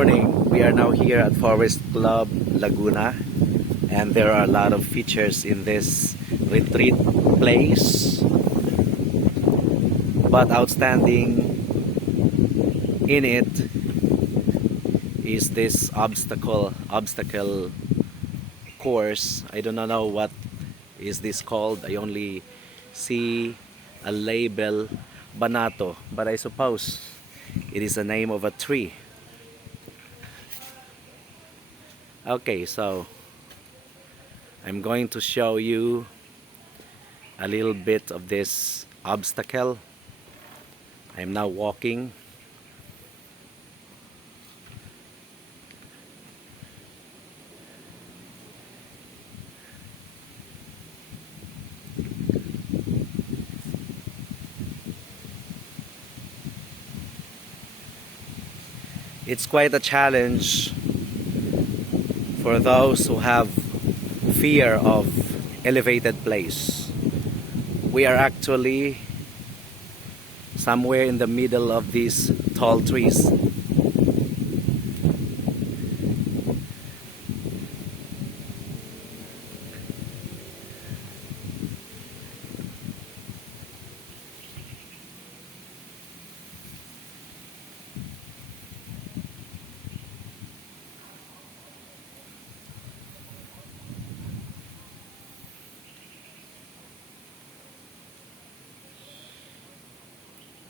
morning. We are now here at Forest Club Laguna, and there are a lot of features in this retreat place. But outstanding in it is this obstacle course. I do not know what is this called. I only see a label Banato, but I suppose it is the name of a tree. Okay, so I'm going to show you a little bit of this obstacle. I'm now walking. It's quite a challenge for those who have fear of elevated place. We are actually somewhere in the middle of these tall trees.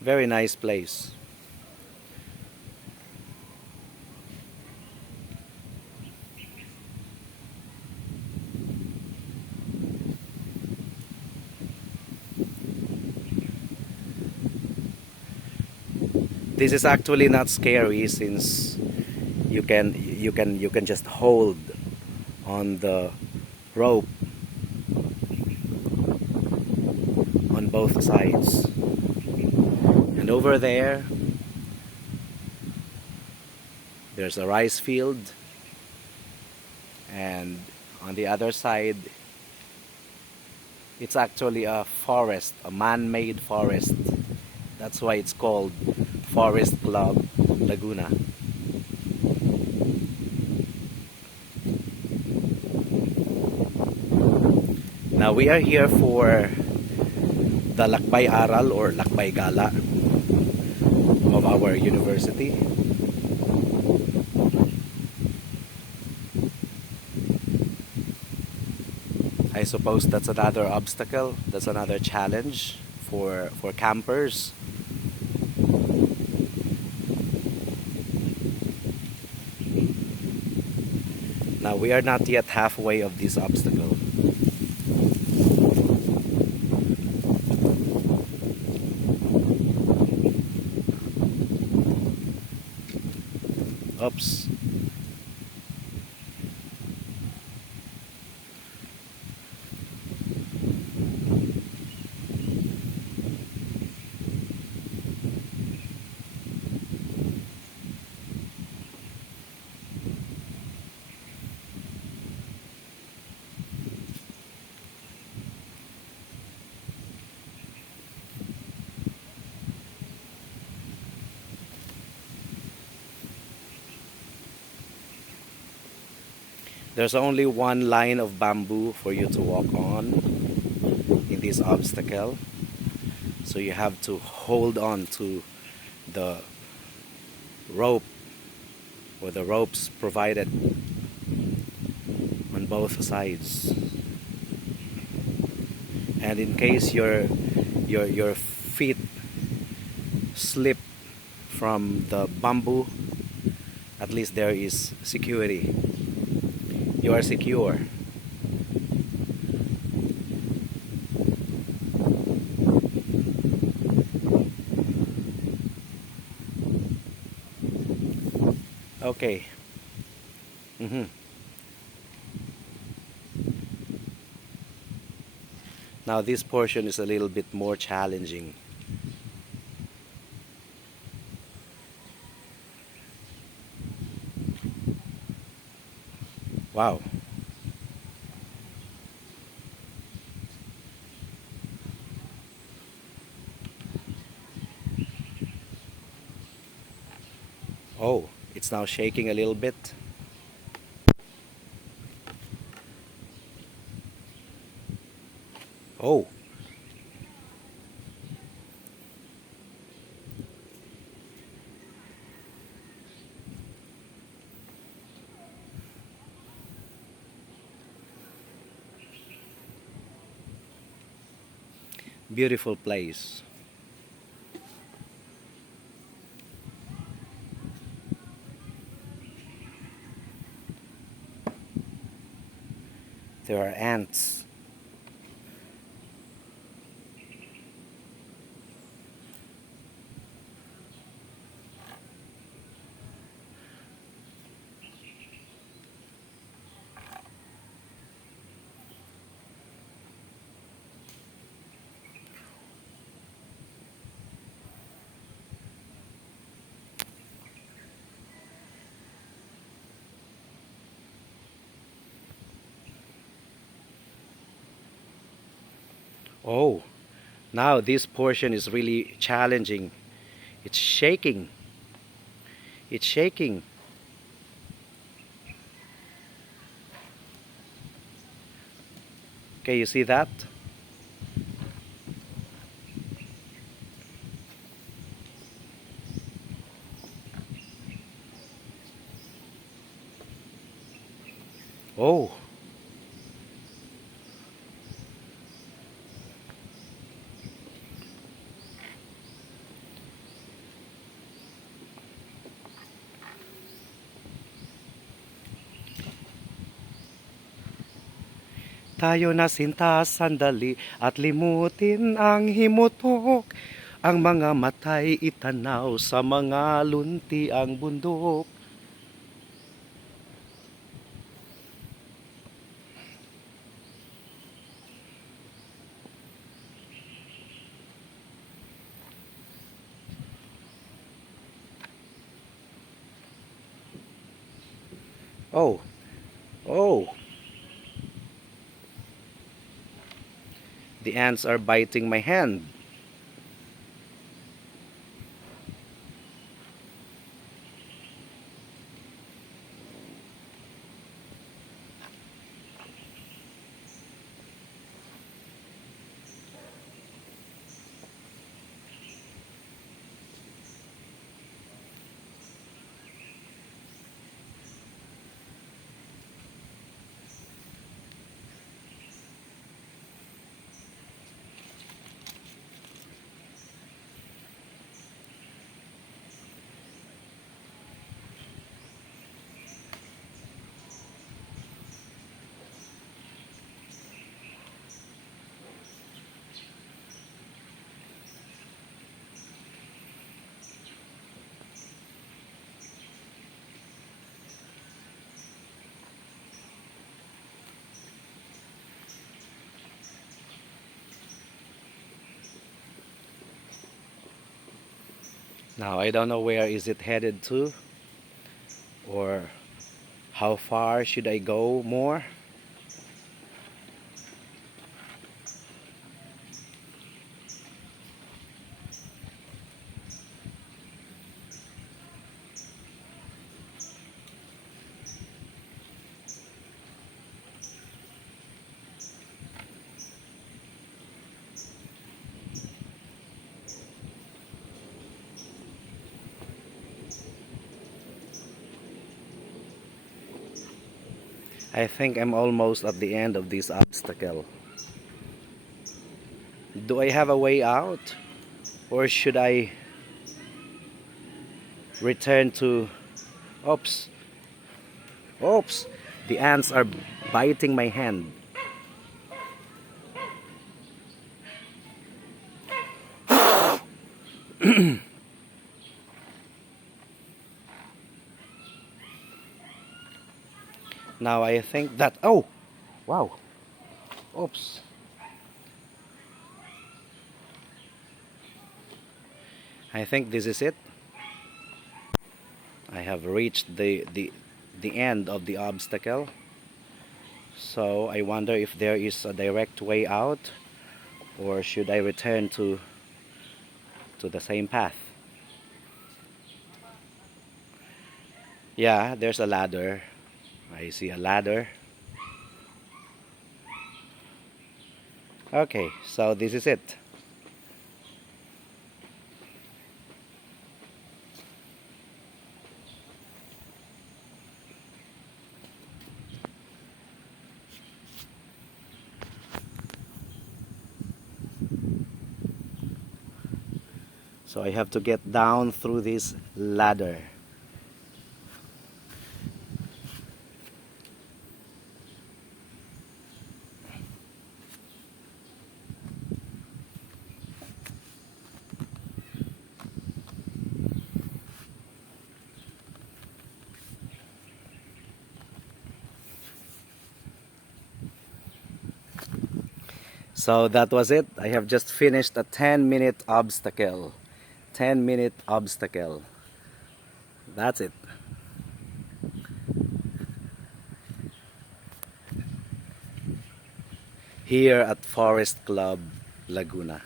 Very nice place. This is actually not scary since you can just hold on the rope on both sides. And over there's a rice field, and on the other side it's actually a forest, a man-made forest. That's why it's called Forest Club Laguna. Now we are here for the Lakbay Aral or Lakbay Gala of our university. I suppose that's another obstacle, that's another challenge for campers. Now we are not yet halfway of this obstacle. Oops. There's only one line of bamboo for you to walk on in this obstacle. So you have to hold on to the rope or the ropes provided on both sides. And in case your feet slip from the bamboo, at least there is security. You are secure. Okay. Now this portion is a little bit more challenging. Wow. Oh. It's now shaking a little bit. Oh, beautiful place. There are ants. Oh, now this portion is really challenging. It's shaking. It's shaking. Okay, you see that? Oh, tayo na sinta sandali at limutin ang himutok. Ang mga matay itanaw sa mga lunti ang bundok. Oh, oh, the ants are biting my hand. Now I don't know where is it headed to, or how far should I go more. I think I'm almost at the end of this obstacle. Do I have a way out, or should I return to... Oops, oops, the ants are biting my hand. Now I think that... Oh, wow, oops. I think this is it. I have reached the end of the obstacle. So I wonder if there is a direct way out, or should I return to the same path. Yeah, there's a ladder. I see a ladder. Okay, so this is it. So I have to get down through this ladder. So that was it. I have just finished a 10-minute obstacle. 10-minute obstacle. That's it. Here at Forest Club, Laguna.